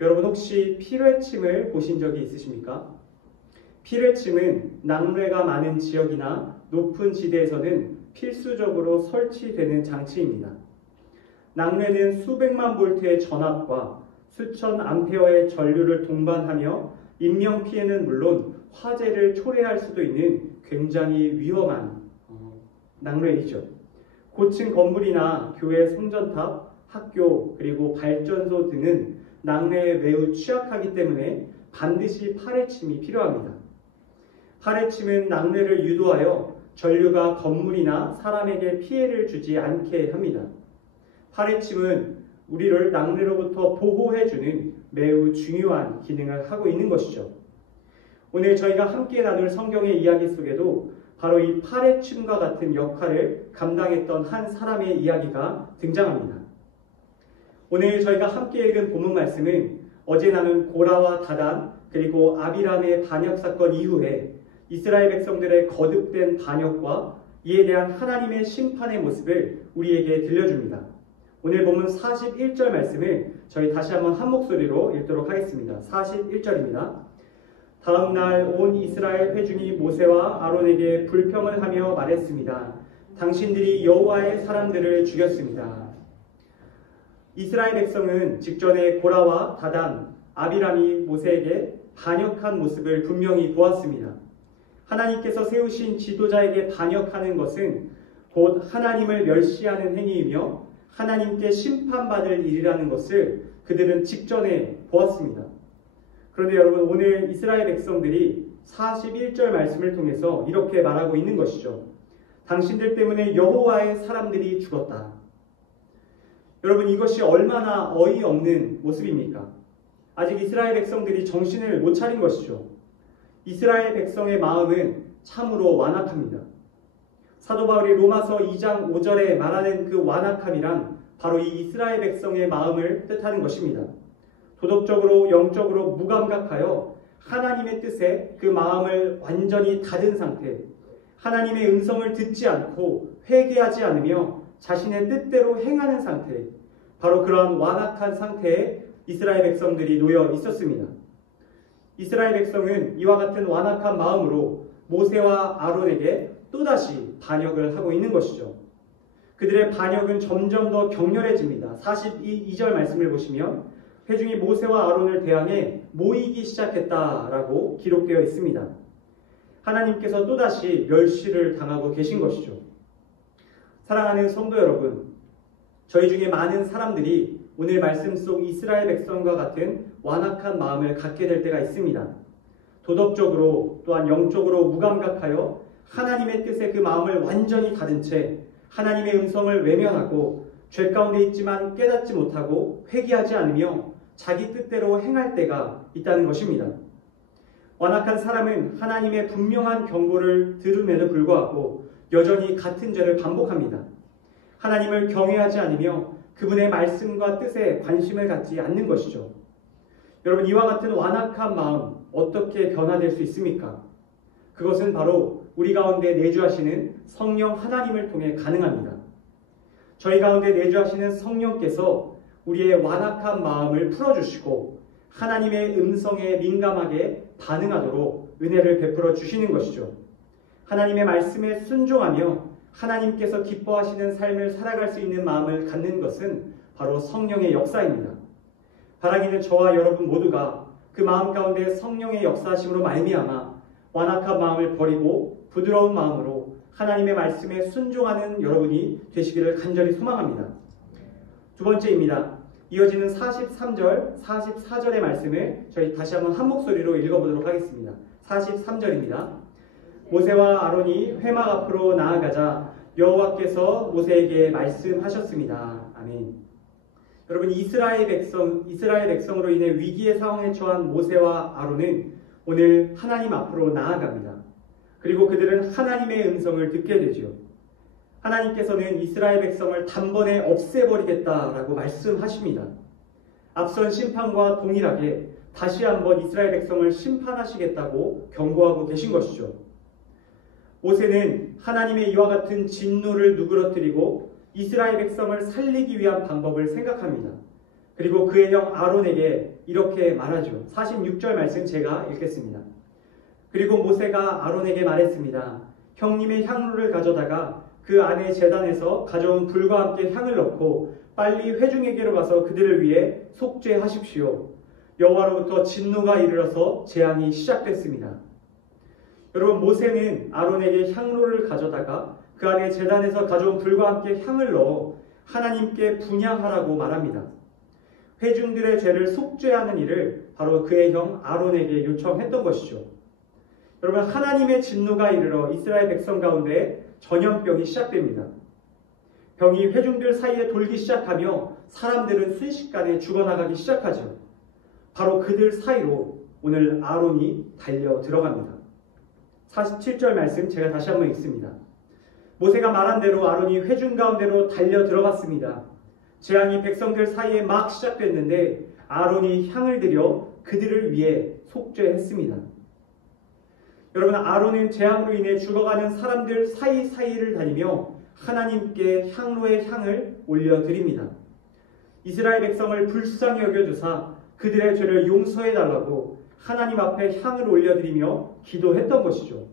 여러분 혹시 피뢰침을 보신 적이 있으십니까? 피뢰침은 낙뢰가 많은 지역이나 높은 지대에서는 필수적으로 설치되는 장치입니다. 낙뢰는 수백만 볼트의 전압과 수천 암페어의 전류를 동반하며 인명 피해는 물론 화재를 초래할 수도 있는 굉장히 위험한 낙뢰이죠. 고층 건물이나 교회 성전탑, 학교 그리고 발전소 등은 낙뢰에 매우 취약하기 때문에 반드시 파뢰침이 필요합니다. 파뢰침은 낙뢰를 유도하여 전류가 건물이나 사람에게 피해를 주지 않게 합니다. 파뢰침은 우리를 낙뢰로부터 보호해주는 매우 중요한 기능을 하고 있는 것이죠. 오늘 저희가 함께 나눌 성경의 이야기 속에도 바로 이 파뢰침과 같은 역할을 감당했던 한 사람의 이야기가 등장합니다. 오늘 저희가 함께 읽은 본문 말씀은 어제 나눈 고라와 다단 그리고 아비람의 반역 사건 이후에 이스라엘 백성들의 거듭된 반역과 이에 대한 하나님의 심판의 모습을 우리에게 들려줍니다. 오늘 본문 41절 말씀을 저희 다시 한번 한 목소리로 읽도록 하겠습니다. 41절입니다. 다음 날 온 이스라엘 회중이 모세와 아론에게 불평을 하며 말했습니다. 당신들이 여호와의 사람들을 죽였습니다. 이스라엘 백성은 직전에 고라와 다단, 아비람이 모세에게 반역한 모습을 분명히 보았습니다. 하나님께서 세우신 지도자에게 반역하는 것은 곧 하나님을 멸시하는 행위이며 하나님께 심판받을 일이라는 것을 그들은 직전에 보았습니다. 그런데 여러분, 오늘 이스라엘 백성들이 41절 말씀을 통해서 이렇게 말하고 있는 것이죠. 당신들 때문에 여호와의 사람들이 죽었다. 여러분, 이것이 얼마나 어이없는 모습입니까? 아직 이스라엘 백성들이 정신을 못 차린 것이죠. 이스라엘 백성의 마음은 참으로 완악합니다. 사도 바울이 로마서 2장 5절에 말하는 그 완악함이란 바로 이 이스라엘 백성의 마음을 뜻하는 것입니다. 도덕적으로 영적으로 무감각하여 하나님의 뜻에 그 마음을 완전히 닫은 상태, 하나님의 음성을 듣지 않고 회개하지 않으며 자신의 뜻대로 행하는 상태, 바로 그러한 완악한 상태에 이스라엘 백성들이 놓여 있었습니다. 이스라엘 백성은 이와 같은 완악한 마음으로 모세와 아론에게 또다시 반역을 하고 있는 것이죠. 그들의 반역은 점점 더 격렬해집니다. 42절 말씀을 보시면 회중이 모세와 아론을 대항해 모이기 시작했다라고 기록되어 있습니다. 하나님께서 또다시 멸시를 당하고 계신 것이죠. 사랑하는 성도 여러분, 저희 중에 많은 사람들이 오늘 말씀 속 이스라엘 백성과 같은 완악한 마음을 갖게 될 때가 있습니다. 도덕적으로 또한 영적으로 무감각하여 하나님의 뜻에 그 마음을 완전히 닫은 채 하나님의 음성을 외면하고 죄 가운데 있지만 깨닫지 못하고 회개하지 않으며 자기 뜻대로 행할 때가 있다는 것입니다. 완악한 사람은 하나님의 분명한 경고를 들음에도 불구하고 여전히 같은 죄를 반복합니다. 하나님을 경외하지 않으며 그분의 말씀과 뜻에 관심을 갖지 않는 것이죠. 여러분, 이와 같은 완악한 마음 어떻게 변화될 수 있습니까? 그것은 바로 우리 가운데 내주하시는 성령 하나님을 통해 가능합니다. 저희 가운데 내주하시는 성령께서 우리의 완악한 마음을 풀어주시고 하나님의 음성에 민감하게 반응하도록 은혜를 베풀어 주시는 것이죠. 하나님의 말씀에 순종하며 하나님께서 기뻐하시는 삶을 살아갈 수 있는 마음을 갖는 것은 바로 성령의 역사입니다. 바라기는 저와 여러분 모두가 그 마음 가운데 성령의 역사하심으로 말미암아 완악한 마음을 버리고 부드러운 마음으로 하나님의 말씀에 순종하는 여러분이 되시기를 간절히 소망합니다. 두 번째입니다. 이어지는 43절, 44절의 말씀을 저희 다시 한번 한 목소리로 읽어보도록 하겠습니다. 43절입니다. 모세와 아론이 회막 앞으로 나아가자 여호와께서 모세에게 말씀하셨습니다. 아멘. 여러분, 이스라엘 백성으로 인해 위기의 상황에 처한 모세와 아론은 오늘 하나님 앞으로 나아갑니다. 그리고 그들은 하나님의 음성을 듣게 되죠. 하나님께서는 이스라엘 백성을 단번에 없애버리겠다라고 말씀하십니다. 앞선 심판과 동일하게 다시 한번 이스라엘 백성을 심판하시겠다고 경고하고 계신 것이죠. 모세는 하나님의 이와 같은 진노를 누그러뜨리고 이스라엘 백성을 살리기 위한 방법을 생각합니다. 그리고 그의 형 아론에게 이렇게 말하죠. 46절 말씀 제가 읽겠습니다. 그리고 모세가 아론에게 말했습니다. 형님의 향로를 가져다가 그 안에 제단에서 가져온 불과 함께 향을 넣고 빨리 회중에게로 가서 그들을 위해 속죄하십시오. 여호와로부터 진노가 이르러서 재앙이 시작됐습니다. 여러분, 모세는 아론에게 향로를 가져다가 그 안에 제단에서 가져온 불과 함께 향을 넣어 하나님께 분향하라고 말합니다. 회중들의 죄를 속죄하는 일을 바로 그의 형 아론에게 요청했던 것이죠. 여러분, 하나님의 진노가 이르러 이스라엘 백성 가운데 전염병이 시작됩니다. 병이 회중들 사이에 돌기 시작하며 사람들은 순식간에 죽어나가기 시작하죠. 바로 그들 사이로 오늘 아론이 달려 들어갑니다. 47절 말씀 제가 다시 한번 읽습니다. 모세가 말한 대로 아론이 회중 가운데로 달려 들어갔습니다. 재앙이 백성들 사이에 막 시작됐는데 아론이 향을 들여 그들을 위해 속죄했습니다. 여러분, 아론은 재앙으로 인해 죽어가는 사람들 사이사이를 다니며 하나님께 향로의 향을 올려드립니다. 이스라엘 백성을 불쌍히 여겨주사 그들의 죄를 용서해달라고 하나님 앞에 향을 올려드리며 기도했던 것이죠.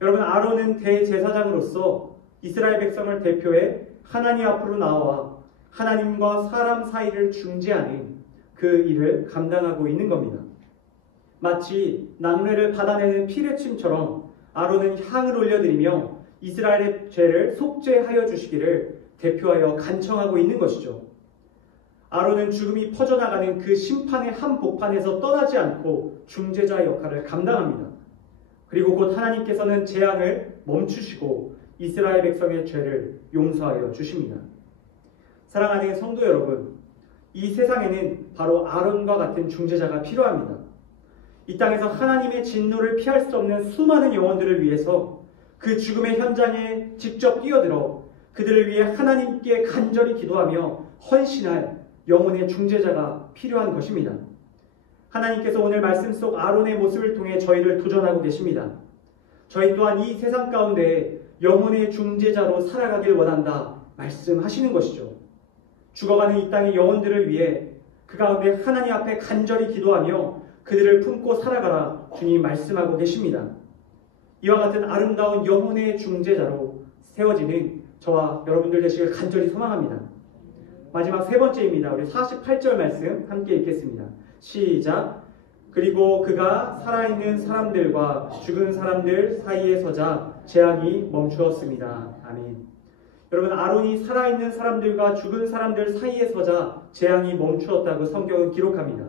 여러분, 아론은 대제사장으로서 이스라엘 백성을 대표해 하나님 앞으로 나와 하나님과 사람 사이를 중재하는 그 일을 감당하고 있는 겁니다. 마치 낙뢰를 받아내는 피레침처럼 아론은 향을 올려드리며 이스라엘의 죄를 속죄하여 주시기를 대표하여 간청하고 있는 것이죠. 아론은 죽음이 퍼져나가는 그 심판의 한복판에서 떠나지 않고 중재자 역할을 감당합니다. 그리고 곧 하나님께서는 재앙을 멈추시고 이스라엘 백성의 죄를 용서하여 주십니다. 사랑하는 성도 여러분, 이 세상에는 바로 아론과 같은 중재자가 필요합니다. 이 땅에서 하나님의 진노를 피할 수 없는 수많은 영혼들을 위해서 그 죽음의 현장에 직접 뛰어들어 그들을 위해 하나님께 간절히 기도하며 헌신할 영혼의 중재자가 필요한 것입니다. 하나님께서 오늘 말씀 속 아론의 모습을 통해 저희를 도전하고 계십니다. 저희 또한 이 세상 가운데 영혼의 중재자로 살아가길 원한다 말씀하시는 것이죠. 죽어가는 이 땅의 영혼들을 위해 그 가운데 하나님 앞에 간절히 기도하며 그들을 품고 살아가라 주님 말씀하고 계십니다. 이와 같은 아름다운 영혼의 중재자로 세워지는 저와 여러분들 되시길 간절히 소망합니다. 마지막 세 번째입니다. 우리 48절 말씀 함께 읽겠습니다. 시작. 그리고 그가 살아있는 사람들과 죽은 사람들 사이에 서자 재앙이 멈추었습니다. 아멘. 여러분, 아론이 살아있는 사람들과 죽은 사람들 사이에 서자 재앙이 멈추었다고 성경은 기록합니다.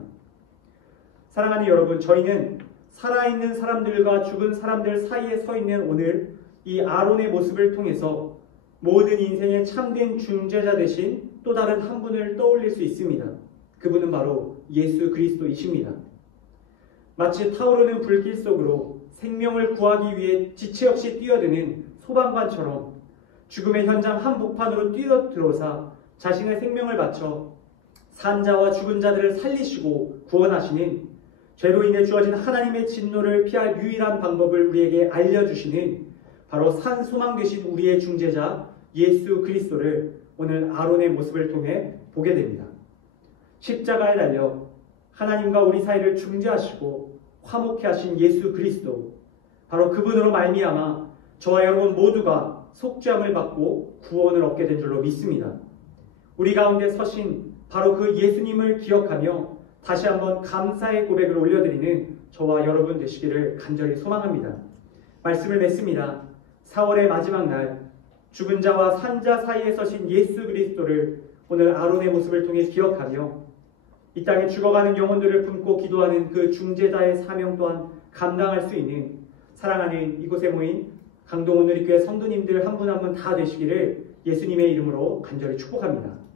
사랑하는 여러분, 저희는 살아있는 사람들과 죽은 사람들 사이에 서 있는 오늘 이 아론의 모습을 통해서 모든 인생의 참된 중재자 되신 또 다른 한 분을 떠올릴 수 있습니다. 그분은 바로 예수 그리스도이십니다. 마치 타오르는 불길 속으로 생명을 구하기 위해 지체 없이 뛰어드는 소방관처럼 죽음의 현장 한복판으로 뛰어들어서 자신의 생명을 바쳐 산자와 죽은 자들을 살리시고 구원하시는, 죄로 인해 주어진 하나님의 진노를 피할 유일한 방법을 우리에게 알려주시는 바로 산 소망 되신 우리의 중재자 예수 그리스도를 오늘 아론의 모습을 통해 보게 됩니다. 십자가에 달려 하나님과 우리 사이를 중재하시고 화목케 하신 예수 그리스도, 바로 그분으로 말미암아 저와 여러분 모두가 속죄함을 받고 구원을 얻게 된 줄로 믿습니다. 우리 가운데 서신 바로 그 예수님을 기억하며 다시 한번 감사의 고백을 올려드리는 저와 여러분 되시기를 간절히 소망합니다. 말씀을 맺습니다. 4월의 마지막 날, 죽은 자와 산자 사이에 서신 예수 그리스도를 오늘 아론의 모습을 통해 기억하며 이 땅에 죽어가는 영혼들을 품고 기도하는 그 중재자의 사명 또한 감당할 수 있는 사랑하는 이곳에 모인 강동오누리교회 성도님들 한 분 한 분 다 되시기를 예수님의 이름으로 간절히 축복합니다.